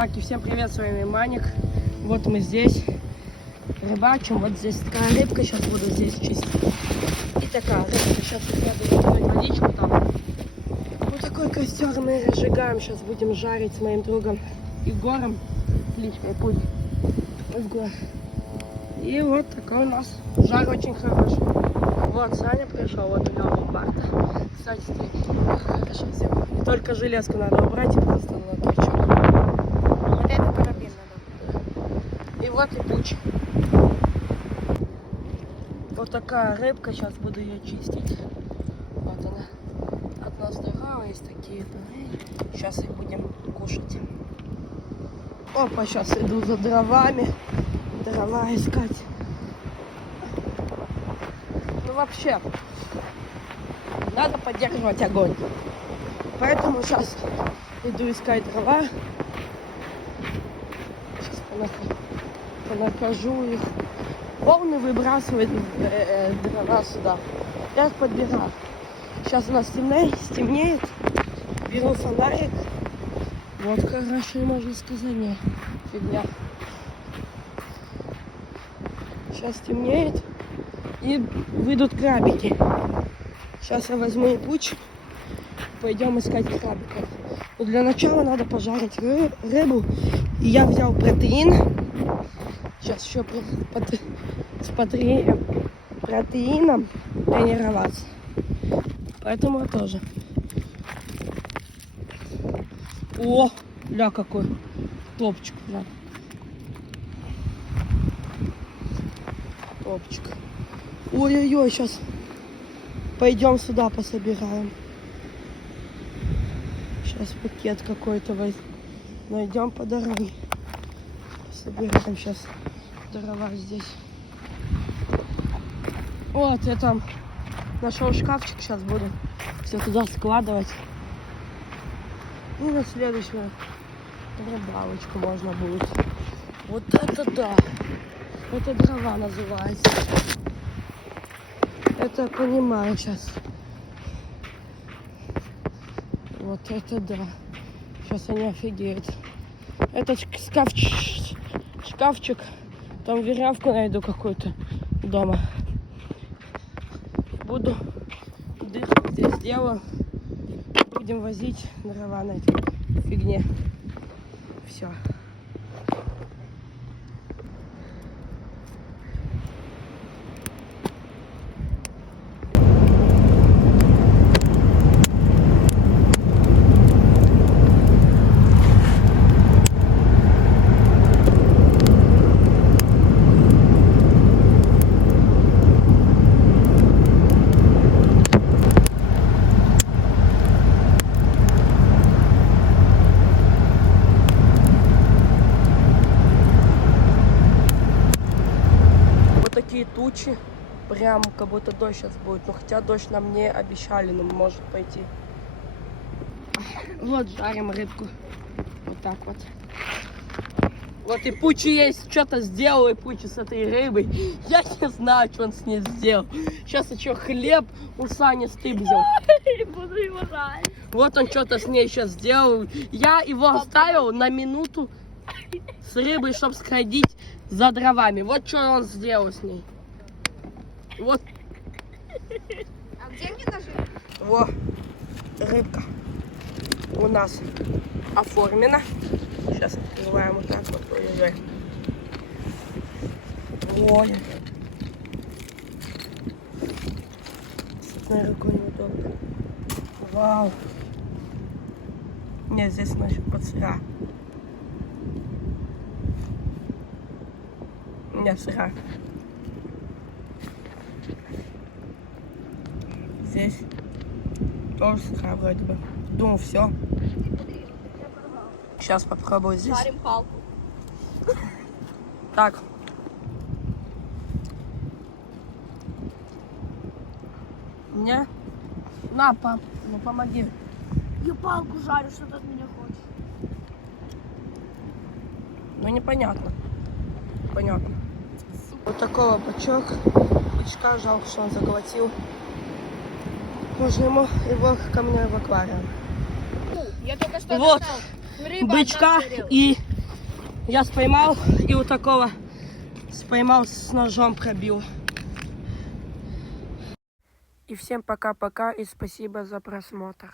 Так, и всем привет, с вами Маник. Вот мы здесь рыбачим. Вот здесь такая рыбка, сейчас буду здесь чистить. И такая рыбка, сейчас я буду открыть водичку там. Вот такой костер мы разжигаем, сейчас будем жарить с моим другом Егором. Кличкой Путь. Егор. И вот такой у нас жар очень хороший. Вот Саня пришел, вот у него лопата. Кстати, хорошо сделал. И только железку надо убрать и просто на крючок. Вот это карабин надо. И вот и Пуч. Вот такая рыбка, сейчас буду ее чистить. Вот она. Одна здоровая, есть такие. Сейчас их будем кушать. Опа, сейчас иду за дровами. Дрова искать. Ну вообще, надо поддерживать огонь. Поэтому сейчас иду искать дрова. Сейчас понахожу их. Волны выбрасывают дрова сюда. Я их подбираю. Сейчас у нас стемнеет. Беру фонарик. Вот хорошо, можно сказать, не фигня. Сейчас темнеет. И выйдут крабики. Сейчас я возьму и Пуч. Пойдем искать крабиков. Но для начала надо пожарить рыбу. И я взял протеин. Сейчас еще с протеином тренироваться. Поэтому я тоже. О, ля какой топчик, ля. Топчик. Ой-ой-ой, сейчас пойдем сюда пособираем. Сейчас пакет какой-то найдем по дороге. Собираем сейчас дрова здесь. Вот, я там нашел шкафчик, сейчас буду все туда складывать. И на следующую рыбалочку можно будет. Вот это да! Это дрова называется. Это я понимаю сейчас. Вот это да. Сейчас они офигеют. Этот шкафчик. Там веревку найду какую-то дома. Буду дырку здесь сделаю. Будем возить дрова на этой фигне. Все. Такие тучи, прям как будто дождь сейчас будет, но хотя дождь нам не обещали, но может пойти. Вот жарим рыбку, вот так вот. Вот и Пучи есть, что-то сделал и Пучи с этой рыбой, я не знаю, что он с ней сделал. Сейчас еще хлеб у Сани стыб взял. Буду его жарить. Вот он что-то с ней сейчас сделал. Я его оставил на минуту с рыбой, чтобы сходить за дровами. Вот что он сделал с ней. Вот. А где мне ножи? Во, рыбка у нас оформлена. Сейчас открываем вот так вот. Ой-ой-ой. Ой. С одной рукой неудобно. Вау. Нет, здесь значит подсыра. Не, сыра. Здесь тоже сыра вроде бы. Думаю, все. Сейчас попробую здесь. Жарим палку. Так. Не? На, пап, ну помоги. Я палку жарю, что ты от меня хочешь. Ну непонятно. Понятно. Вот такого бачок. Бычка, жалко, что он заглотил. Можно ему его ко мне в аквариум. Я только что Вот достал. Рыба бычка одна сгорела. и Я споймал и у такого споймал, с ножом пробил. И всем пока-пока и спасибо за просмотр.